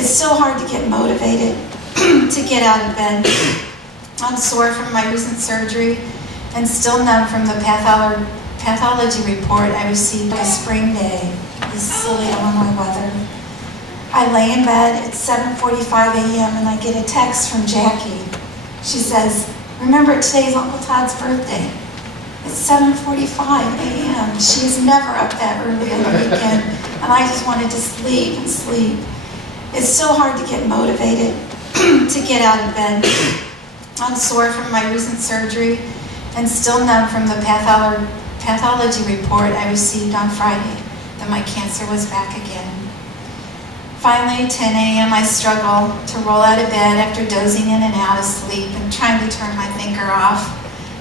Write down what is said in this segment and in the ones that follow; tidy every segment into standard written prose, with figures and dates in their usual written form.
It's so hard to get motivated to get out of bed. I'm sore from my recent surgery and still numb from the pathology report I received a spring day. This silly Illinois weather. I lay in bed at 7:45 a.m. and I get a text from Jackie. She says, "Remember, today's Uncle Todd's birthday." It's 7:45 a.m. She is never up that early on the weekend, and I just wanted to sleep and sleep. It's so hard to get motivated to get out of bed. I'm sore from my recent surgery and still numb from the pathology report I received on Friday that my cancer was back again. Finally, at 10 a.m., I struggle to roll out of bed after dozing in and out of sleep and trying to turn my thinker off.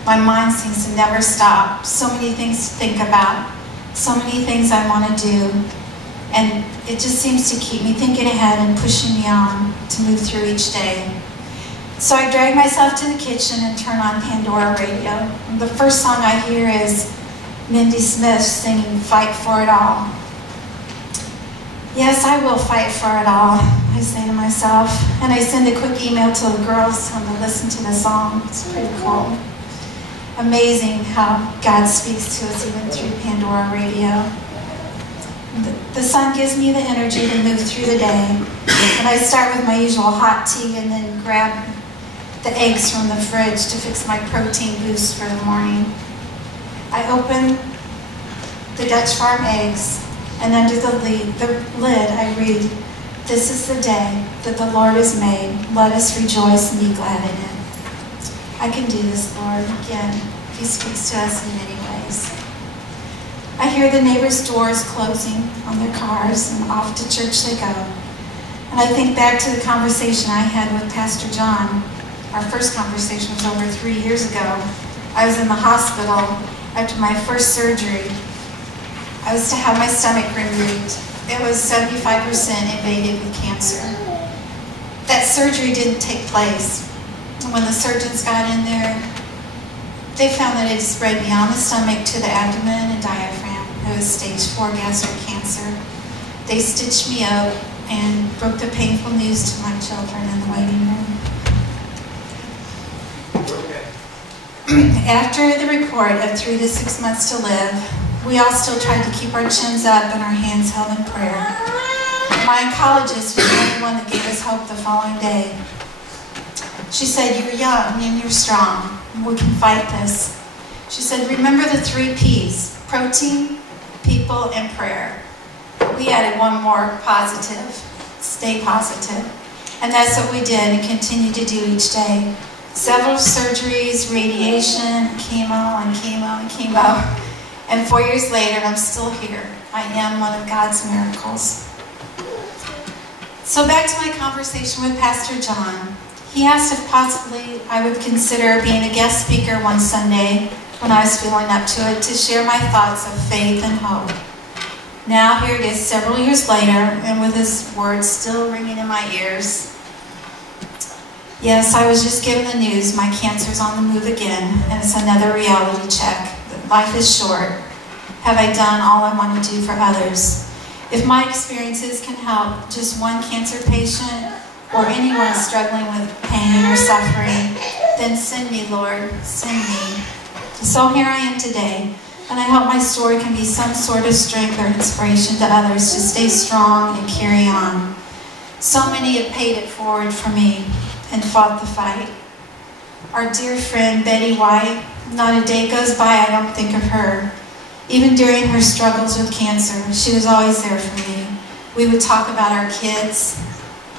My mind seems to never stop. So many things to think about, so many things I want to do, and it just seems to keep me thinking ahead and pushing me on to move through each day. So I drag myself to the kitchen and turn on Pandora radio. And the first song I hear is Mindy Smith singing "Fight for It All." Yes, I will fight for it all, I say to myself, and I send a quick email to the girls telling them to listen to the song. It's pretty cool. Amazing how God speaks to us even through Pandora radio. The sun gives me the energy to move through the day, and I start with my usual hot tea and then grab the eggs from the fridge to fix my protein boost for the morning. I open the Dutch Farm eggs, and under the lid I read, "This is the day that the Lord has made. Let us rejoice and be glad in it." I can do this, Lord. Again, He speaks to us in many ways. I hear the neighbors' doors closing on their cars, and off to church they go. And I think back to the conversation I had with Pastor John. Our first conversation was over 3 years ago. I was in the hospital after my first surgery. I was to have my stomach removed. It was 75% invaded with cancer. That surgery didn't take place. When the surgeons got in there, they found that it spread beyond the stomach to the abdomen and diaphragm. It was stage 4 gastric cancer. They stitched me up and broke the painful news to my children in the waiting room. After the report of 3 to 6 months to live, we all still tried to keep our chins up and our hands held in prayer. My oncologist was the only one that gave us hope the following day. She said, "You're young and you're strong. We can fight this." She said, "Remember the 3 P's, protein, people, and prayer." We added one more, positive. Stay positive. And that's what we did and continue to do each day. Several surgeries, radiation, chemo, and chemo, and chemo. And 4 years later, I'm still here. I am one of God's miracles. So back to my conversation with Pastor John. He asked if possibly I would consider being a guest speaker one Sunday when I was feeling up to it to share my thoughts of faith and hope. Now here it is several years later, and with his words still ringing in my ears. Yes, I was just given the news my cancer's on the move again, and it's another reality check. Life is short. Have I done all I want to do for others? If my experiences can help just one cancer patient or anyone struggling with pain or suffering, then send me, Lord, send me. So here I am today, and I hope my story can be some sort of strength or inspiration to others to stay strong and carry on. So many have paid it forward for me and fought the fight. Our dear friend Betty White, not a day goes by I don't think of her. Even during her struggles with cancer, she was always there for me. We would talk about our kids,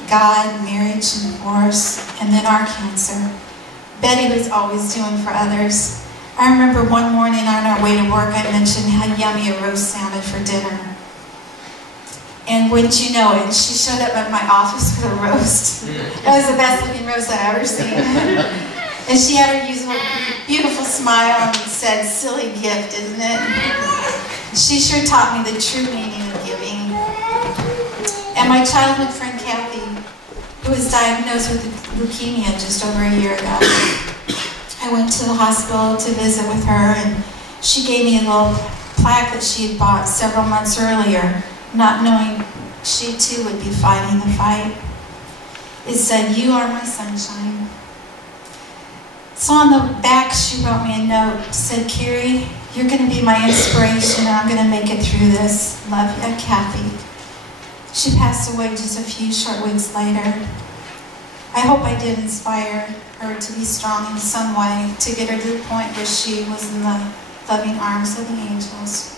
God, marriage, and divorce, and then our cancer. Betty was always doing for others. I remember one morning on our way to work, I mentioned how yummy a roast sounded for dinner. And wouldn't you know it, she showed up at my office with a roast. That was the best looking roast I've ever seen. And she had her usual beautiful smile and said, "Silly gift, isn't it?" She sure taught me the true meaning of giving. And my childhood friend Kathy, who was diagnosed with leukemia just over a year ago, I went to the hospital to visit with her, and she gave me a little plaque that she had bought several months earlier, not knowing she too would be fighting the fight. It said, "You are my sunshine." So on the back, she wrote me a note, said, "Kerry, you're going to be my inspiration, and I'm going to make it through this. Love you, Kathy." She passed away just a few short weeks later. I hope I did inspire her to be strong in some way, to get her to the point where she was in the loving arms of the angels.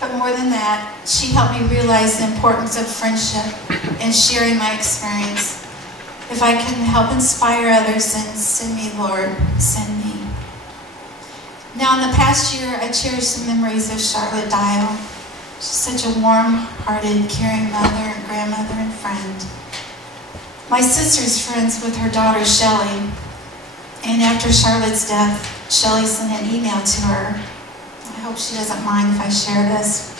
But more than that, she helped me realize the importance of friendship and sharing my experience. If I can help inspire others, then send me, Lord, send me. Now, in the past year, I cherish the memories of Charlotte Dial. She's such a warm-hearted, caring mother and grandmother and friend. My sister's friends with her daughter, Shelley. And after Charlotte's death, Shelley sent an email to her. I hope she doesn't mind if I share this.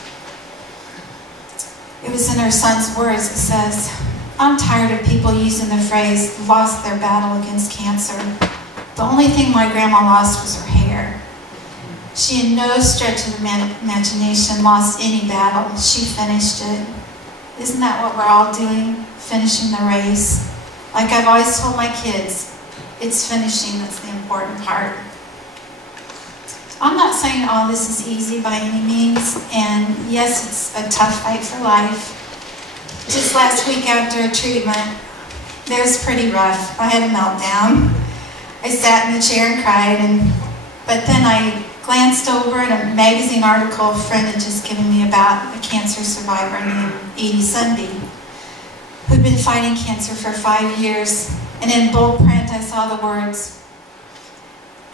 It was in her son's words. It says, "I'm tired of people using the phrase, 'lost their battle against cancer.' The only thing my grandma lost was her hair. She, in no stretch of the imagination, lost any battle. She finished it. Isn't that what we're all doing? Finishing the race. Like I've always told my kids, it's finishing that's the important part." I'm not saying all this is easy by any means, and yes, it's a tough fight for life. Just last week after a treatment, it was pretty rough. I had a meltdown. I sat in the chair and cried, but then I glanced over at a magazine article a friend had just given me about a cancer survivor named Edie Sunby, who'd been fighting cancer for 5 years. And in bold print, I saw the words,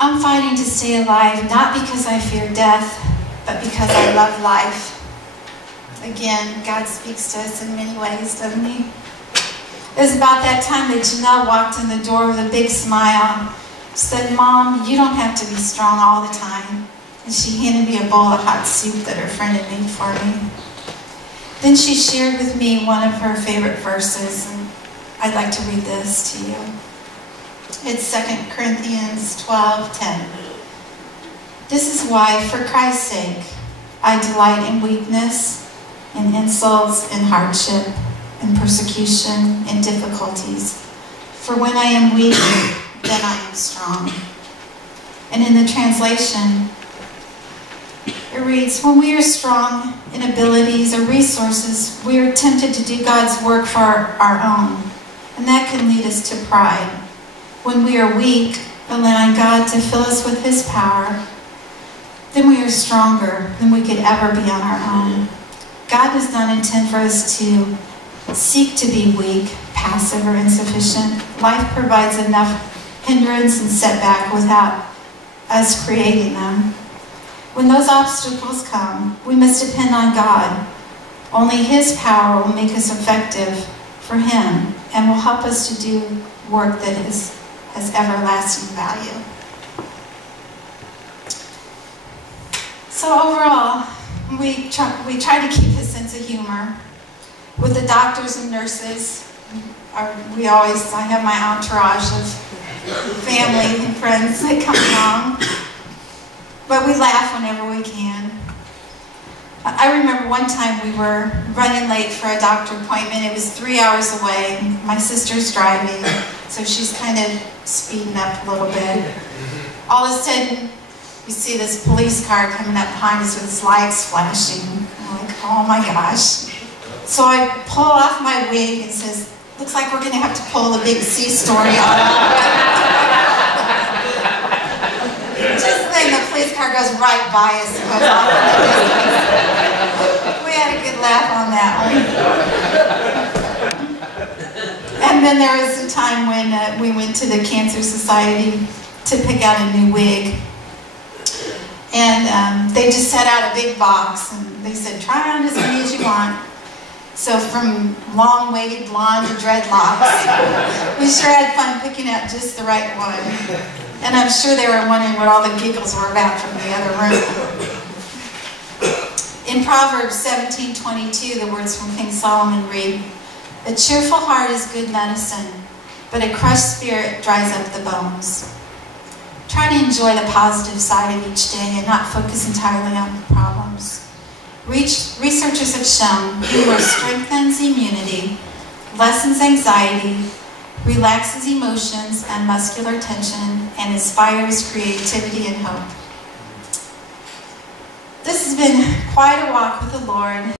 "I'm fighting to stay alive, not because I fear death, but because I love life." Again, God speaks to us in many ways, doesn't he? It was about that time that Janelle walked in the door with a big smile. She said, "Mom, you don't have to be strong all the time." And she handed me a bowl of hot soup that her friend had made for me. Then she shared with me one of her favorite verses, and I'd like to read this to you. It's 2 Corinthians 12:10. "This is why, for Christ's sake, I delight in weakness, in insults, in hardship, in persecution, in difficulties. For when I am weak, then I am strong." And in the translation, it reads, "When we are strong in abilities or resources, we are tempted to do God's work for our own, and that can lead us to pride. When we are weak, allowing God to fill us with His power, then we are stronger than we could ever be on our own. God does not intend for us to seek to be weak, passive, or insufficient. Life provides enough hindrance and setback without us creating them. When those obstacles come, we must depend on God. Only His power will make us effective for Him and will help us to do work that has everlasting value." So overall, we try to keep a sense of humor. With the doctors and nurses, I have my entourage of family and friends that come along, but we laugh whenever we can. I remember one time we were running late for a doctor appointment. It was 3 hours away. My sister's driving, so she's kind of speeding up a little bit. All of a sudden, we see this police car coming up behind us with its lights flashing. I'm like, oh my gosh. So I pull off my wig and says, "Looks like we're going to have to pull the big C story on." Just then the police car goes right by us and goes off in the distance. We had a good laugh on that one. And then there was a time when we went to the Cancer Society to pick out a new wig. And they just set out a big box and they said, "Try on as many as you want." So from long wavy blonde to dreadlocks, we sure had fun picking out just the right one. And I'm sure they were wondering what all the giggles were about from the other room. In Proverbs 17:22, the words from King Solomon read, "A cheerful heart is good medicine, but a crushed spirit dries up the bones." Try to enjoy the positive side of each day and not focus entirely on the problems. Researchers have shown humor strengthens immunity, lessens anxiety, relaxes emotions and muscular tension, and inspires creativity and hope. This has been quite a walk with the Lord.